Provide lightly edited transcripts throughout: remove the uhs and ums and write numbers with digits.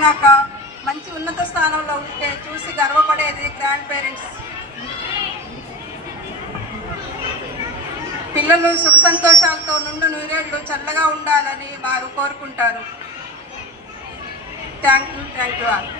అయినాక మంచి ఉన్నత స్థానంలో ఉంటే చూసి గర్వపడేది గ్రాండ్ పేరెంట్స్. పిల్లలు సుఖ సంతోషాలతో నుండి నూరేళ్లు చల్లగా ఉండాలని వారు కోరుకుంటారు. Thank you all.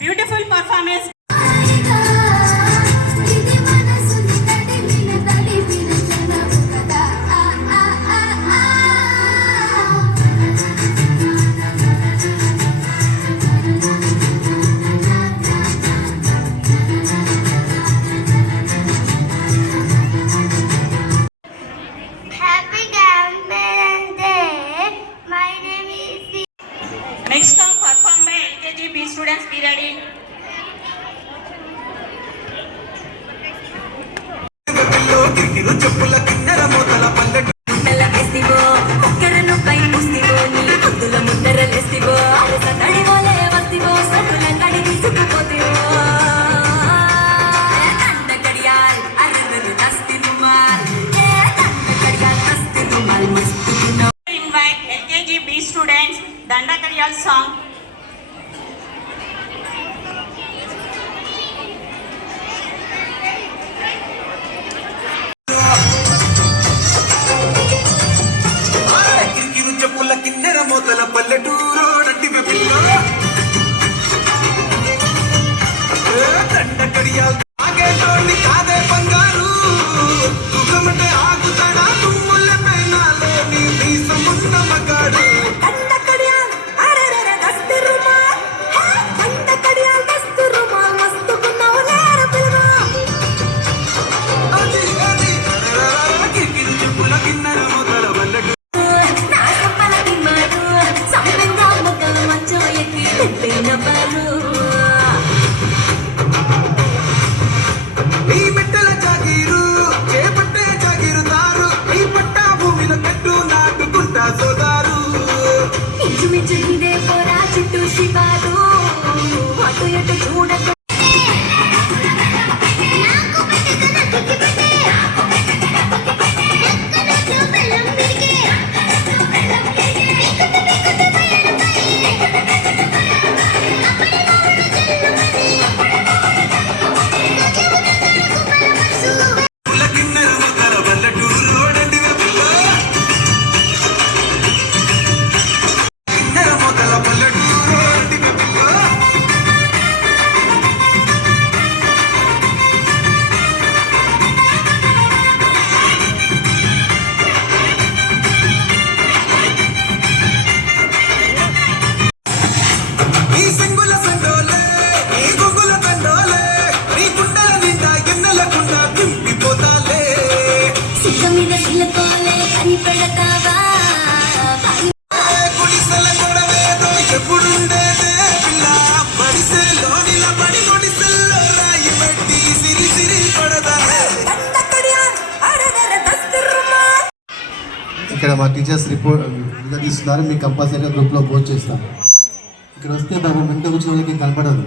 Beautiful performance. Next song performed by LKG B students. Be ready. Invite LKG B students. Dandakadiyal song. ఇక్కడ మా టీచర్స్ రిపోర్ట్ తీసుకున్నారు. మీకు కంపల్సరీగా గ్రూప్లో పోస్ట్ చేస్తాం. ఇక్కడ వస్తే బాబు వెంట కూర్చున్న వాళ్ళకి కనపడదు.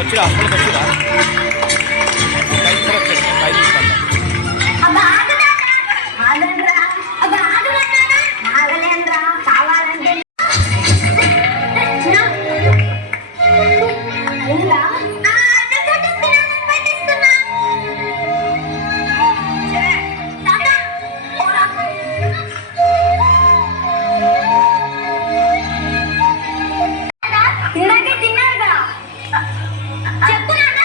వచ్చిరా అసలు వచ్చిరా ఇందాకే తిన్నారు కదా, చెప్తున్నాను.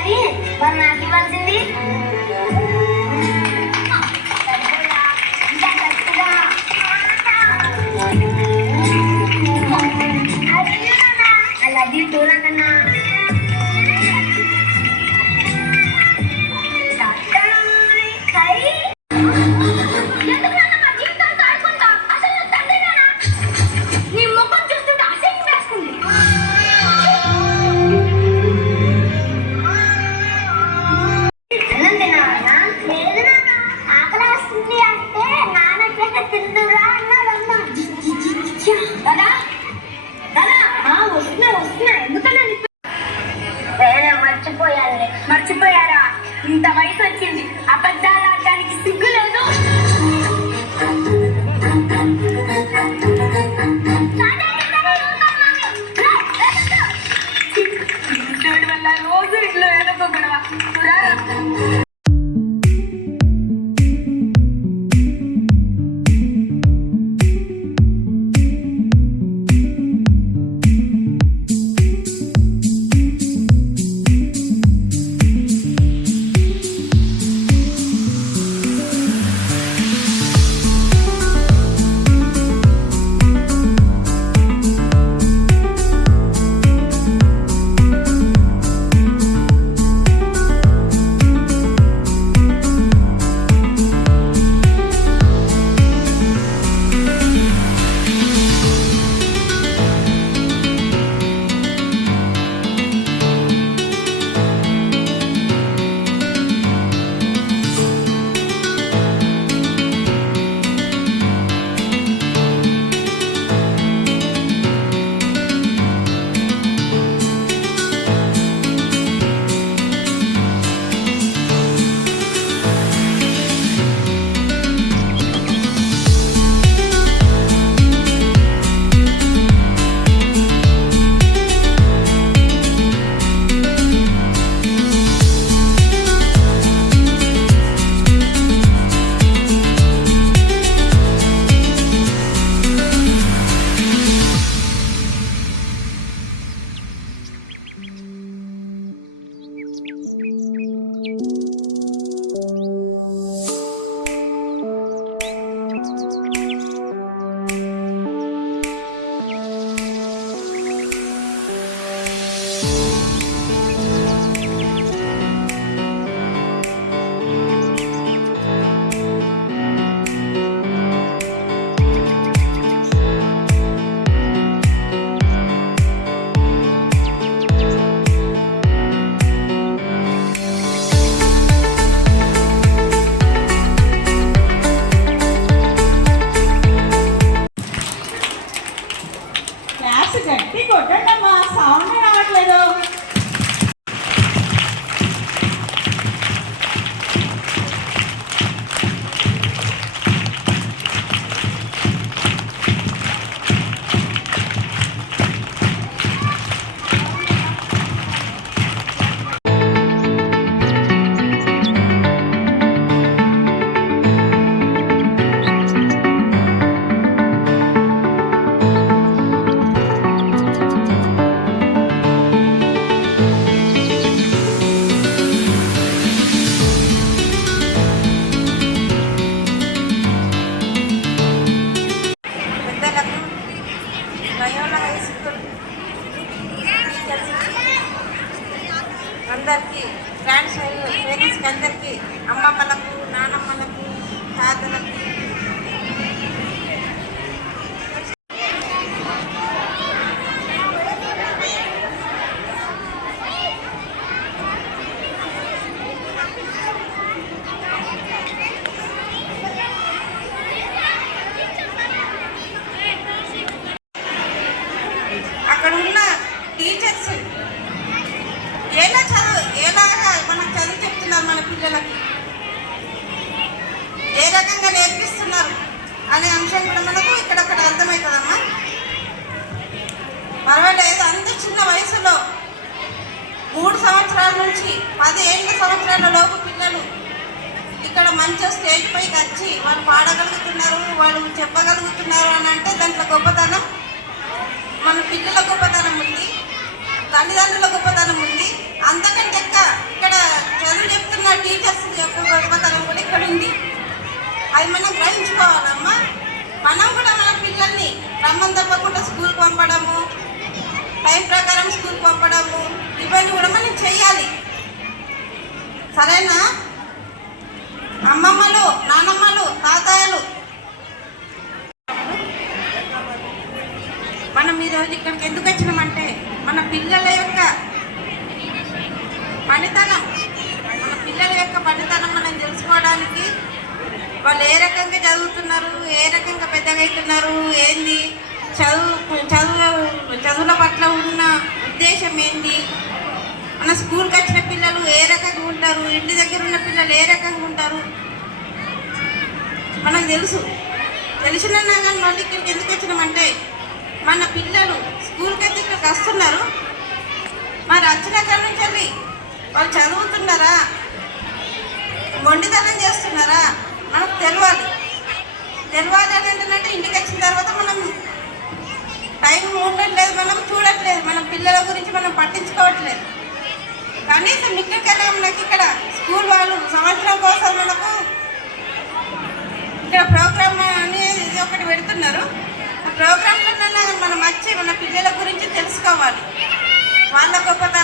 కానీ మరి నాకు ఇవ్వాల్సింది అలాగే చూడకన్నా మర్చిపోయారా? ఇంత వయసు వచ్చింది, అబద్ధాలు ఆడడానికి సిగ్గు లేదు. వల్ల రోజు ఇంట్లో ఏదో ఒక గొడవ. గట్టి కొట్టండమ్మా, సౌండ్ రావట్లేదు. అందరికీ గ్రాండ్ పేరెంట్స్కి అందరికీ, అమ్మమ్మలకు, నానమ్మలకు, తాతలకు, అక్కడ ఉన్న టీచర్స్ ఎలాగా మనకు చదువు చెప్తున్నారు, మన పిల్లలకి ఏ రకంగా నేర్పిస్తున్నారు అనే అంశం కూడా మనకు ఇక్కడొక్కడ అర్థమవుతుందమ్మా. పర్వాలేదు, అంత చిన్న వయసులో 3 సంవత్సరాల నుంచి 10 సంవత్సరాల లోపు పిల్లలు ఇక్కడ మంచిగా స్టేజ్ పైకి వచ్చి వాళ్ళు పాడగలుగుతున్నారు, వాళ్ళు చెప్పగలుగుతున్నారు అని అంటే దాంట్లో గొప్పతనం మన పిల్లల గొప్పతనం ఉంది, తల్లిదండ్రుల గొప్పతనం ఉంది. అంతకంటే అది మనం గ్రహించుకోవాలమ్మా. మనం కూడా మన పిల్లల్ని రమ్మని తప్పకుండా స్కూల్కి పంపడము, టైం ప్రకారం స్కూల్కి పంపడము, ఇవన్నీ కూడా మనం చెయ్యాలి. సరేనా? అమ్మమ్మలు, నానమ్మలు, తాతయ్యలు, మనం ఈరోజు ఇక్కడికి ఎందుకు వచ్చినామంటే మన పిల్లల యొక్క పనితనం మనం తెలుసుకోవడానికి, వాళ్ళు ఏ రకంగా చదువుతున్నారు, ఏ రకంగా పెద్దగా అవుతున్నారు, ఏంది చదువుల పట్ల ఉన్న ఉద్దేశం ఏంది, మన స్కూల్కి వచ్చిన పిల్లలు ఏ రకంగా ఉంటారు, ఇంటి దగ్గర ఉన్న పిల్లలు ఏ రకంగా ఉంటారు మనకు తెలిసినా కానీ మళ్ళీ ఇక్కడికి ఎందుకు వచ్చినామంటే మన పిల్లలు స్కూల్కి అయితే ఇక్కడికి వస్తున్నారు, మరి వచ్చిన కాడ నుంచి వెళ్ళి వాళ్ళు చదువుతున్నారా, మొండితనం చేస్తున్నారా మనకు తెలియాలి అని ఏంటంటే ఇంటికి వచ్చిన తర్వాత మనం టైం ఉండట్లేదు, మనం చూడట్లేదు, మన పిల్లల గురించి మనం పట్టించుకోవట్లేదు. కనీసం ఇక్కడికైనా మనకి ఇక్కడ స్కూల్ వాళ్ళు సంవత్సరం కోసం మనకు ఇక్కడ ప్రోగ్రామ్ అనేది ఒకటి పెడుతున్నారు. ఆ ప్రోగ్రాంలో మనం వచ్చి మన పిల్లల గురించి తెలుసుకోవాలి, వాళ్ళ గొప్పతనం